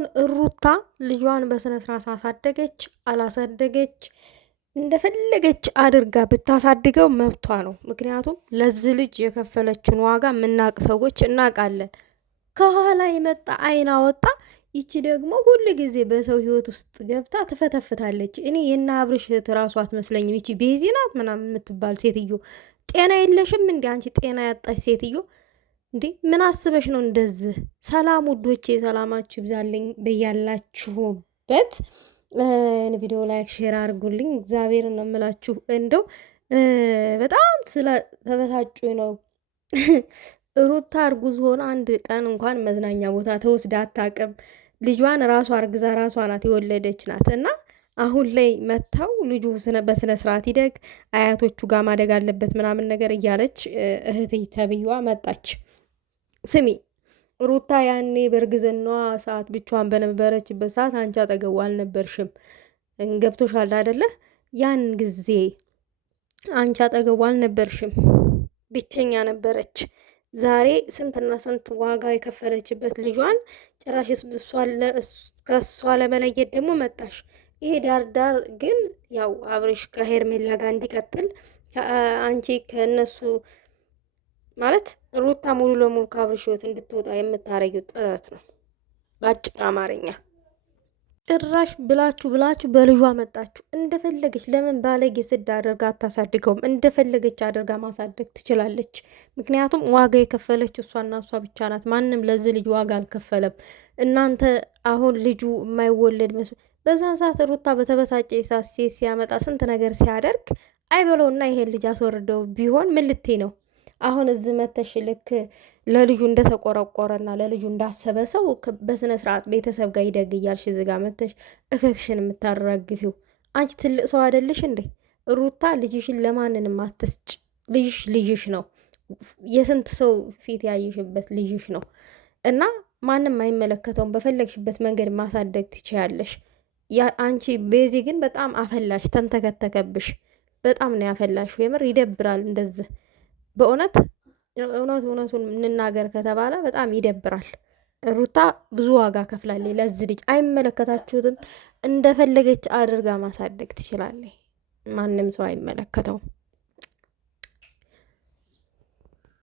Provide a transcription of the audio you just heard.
አሁን ሩታ ልጇን በስነ ስርዓት አሳደገች አላሳደገች እንደፈለገች አድርጋ ብታሳድገው መብቷ ነው። ምክንያቱም ለዚህ ልጅ የከፈለችውን ዋጋ የምናቅ ሰዎች እናውቃለን። ከኋላ የመጣ አይና ወጣ። ይቺ ደግሞ ሁል ጊዜ በሰው ህይወት ውስጥ ገብታ ትፈተፍታለች። እኔ የና አብርሽ እህት ራሱ አትመስለኝም። ይቺ ቤዚ ናት ምናምን የምትባል ሴትዮ ጤና የለሽም እንዲ አንቺ ጤና ያጣች ሴትዮ እንዴ! ምን አስበሽ ነው እንደዚህ? ሰላም ውዶቼ፣ ሰላማችሁ ይብዛልኝ በያላችሁበት። ቪዲዮ ላይክ ሼር አድርጉልኝ። እግዚአብሔር ነው የምላችሁ። እንደው በጣም ስለተበሳጩ ነው። ሩታ እርጉዝ ሆና አንድ ቀን እንኳን መዝናኛ ቦታ ተወስዳ አታውቅም። ልጇን ራሷ አርግዛ ራሷ ናት የወለደች ናት። እና አሁን ላይ መጥተው ልጁ በስነ ስርዓት ይደግ አያቶቹ ጋር ማደግ አለበት ምናምን ነገር እያለች እህቴ ተብዬዋ መጣች። ስሚ ሩታ ያኔ በእርግዝናዋ ሰዓት ብቻዋን በነበረችበት ሰዓት አንቺ አጠገቡ አልነበርሽም። ገብቶሻል አይደለ? ያን ጊዜ አንቺ አጠገቡ አልነበርሽም፣ ብቸኛ ነበረች። ዛሬ ስንትና ስንት ዋጋ የከፈለችበት ልጇን ጭራሽ ከእሷ ለመለየት ደግሞ መጣሽ። ይሄ ዳርዳር ግን ያው አብርሽ ከሄርሜላ ጋር እንዲቀጥል አንቺ ከእነሱ ማለት ሩታ ሙሉ ለሙሉ ከአብርሽ ህይወት እንድትወጣ የምታረጊው ጥረት ነው። በአጭር አማርኛ ጭራሽ ብላችሁ በልጇ መጣችሁ። እንደፈለገች ለምን ባለጌ ስድ አድርጋ አታሳድገውም? እንደፈለገች አድርጋ ማሳደግ ትችላለች። ምክንያቱም ዋጋ የከፈለች እሷና እሷ ብቻ ናት። ማንም ለዚህ ልጅ ዋጋ አልከፈለም። እናንተ አሁን ልጁ የማይወለድ መስሎ በዛን ሰዓት ሩታ በተበሳጨ ሰዓት ሴት ሲያመጣ ስንት ነገር ሲያደርግ አይበለውና ይሄን ልጅ አስወርደው ቢሆን ምን ልትይ ነው? አሁን እዚህ መተሽ ልክ ለልጁ እንደተቆረቆረና ለልጁ እንዳሰበ ሰው በስነ ስርዓት ቤተሰብ ጋር ይደግ እያልሽ እዚህ ጋር መተሽ እከክሽን የምታራግፊው አንቺ ትልቅ ሰው አይደለሽ እንዴ? ሩታ ልጅሽን ለማንንም አትስጭ። ልጅሽ ነው። የስንት ሰው ፊት ያየሽበት ልጅሽ ነው እና ማንም አይመለከተውም። በፈለግሽበት መንገድ ማሳደግ ትችያለሽ። አንቺ ቤዚ ግን በጣም አፈላሽ፣ ተንተከተከብሽ። በጣም ነው ያፈላሽ። የምር ይደብራል እንደዚህ በእውነት እውነቱን እንናገር ከተባለ በጣም ይደብራል። ሩታ ብዙ ዋጋ ከፍላለች ለዚህ ልጅ። አይመለከታችሁትም። እንደፈለገች አድርጋ ማሳደግ ትችላለች። ማንም ሰው አይመለከተውም።